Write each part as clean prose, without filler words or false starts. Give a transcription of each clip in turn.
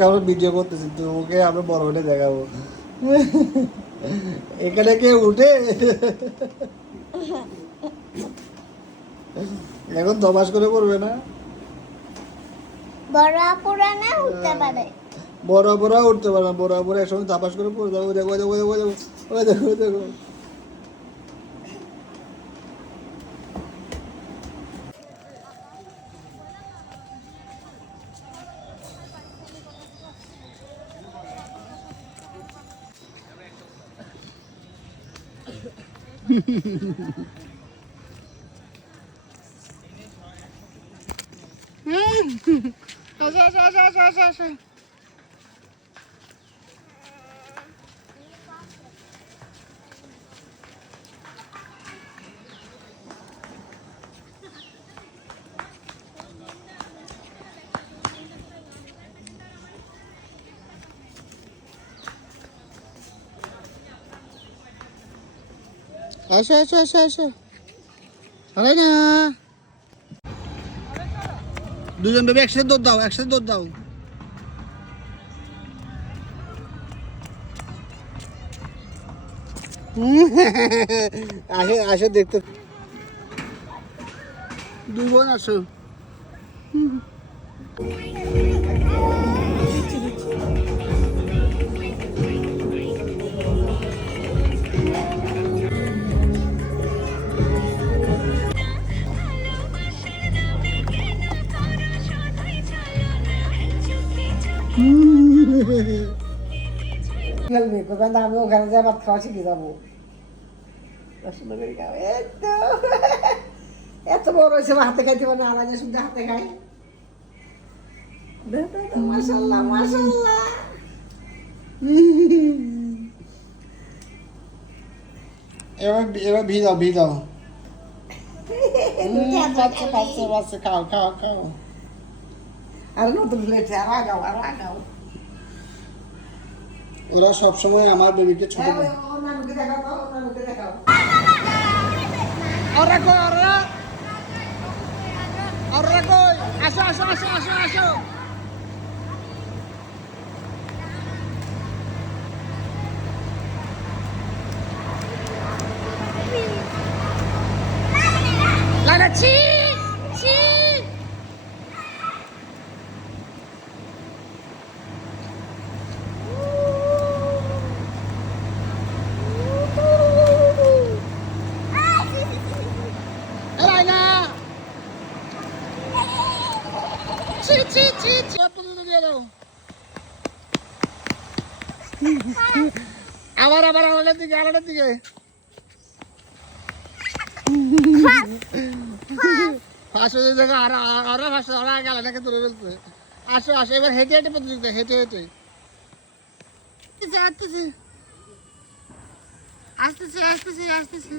আমরা ভিডিও করতেছি তো ওকে আমরা বড় হলে দেখাবো এখানে কে উঠে এখন দমাস করে পড়বে না বড় আপুরা না উঠতে পারে বড় বড় উঠতে পারে না বড় বড় একসঙ্গে তাপাস করে পড়ে যাবে দেখো দেখো দেখো ওই দেখো দেখো আসো আসো আসো আসো আসো আসো আসো আসো আসো আসো আরে না দুজন বেবি একসাথে দৌড় দাও একসাথে দৌড় দাও আসো আসো দেখতে দুই বোন আসো খেলবে কোথায় আমি ওখানে যাই ভাত খাওয়া শিখে যাবো এত বড় হয়েছে হাতে খাইতে পারে আলাদা শুধু হাতে খাই মাশাল্লাহ মাশাল্লাহ এবার ভি দাও ভি দাও বাচ্চা বাচ্চা বাচ্চা খাও খাও খাও আর নতুন প্লেটে আর আগাও আর আগাও ওরা সবসময় আমার বেবিকে ছোট করে অন্যান্যকে দেখাও অন্যান্যকে দেখাও ওরা কই ওরা ওরা কই আসো আসো আসো আসো আসো লাগাচ্ছি ছি রাইনা ছি ছি ছি ছি পর্যন্ত দিয়ে দাও আবার আবার আলাদার দিকে ফাঁসো জায়গা আর আরো ফাঁসো ওরা আগে আলাদাকে তুলে ফেলছে আসো আসো এবার হেঁটে হেঁটে প্রতিযোগিতা হেঁটে হেঁটে আসতেছে আসতেছে আসতেছে আসতেছে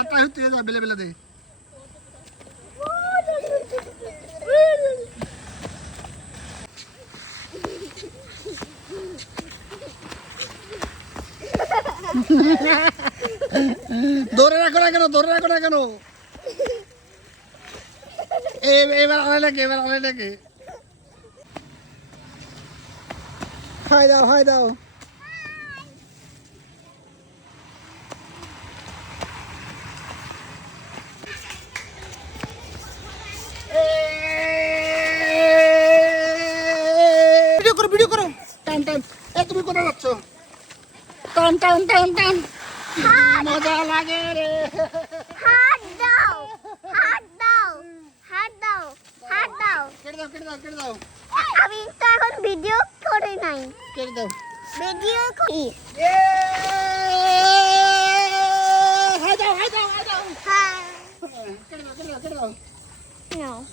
আটা হতে যা বেলে বেলে দে ধরে রাখো না কেন ধরে রাখো না কেন এবার আলাদাকে এবার আলাদাকে হাই দাও হাই দাও ভিডিও করো টান টান তুমি কোথায় যাচ্ছ টান টান টান টান মজা লাগে রে হাত দাও হাত দাও হাত দাও হাত দাও কেটে দাও কেটে দাও কেটে দাও আমি তো এখন ভিডিও করে নাই কেটে দাও ভিডিও করি হাই দাও হাই দাও হাই দাও হ্যাঁ কেটে দাও কেটে দাও কেটে দাও No.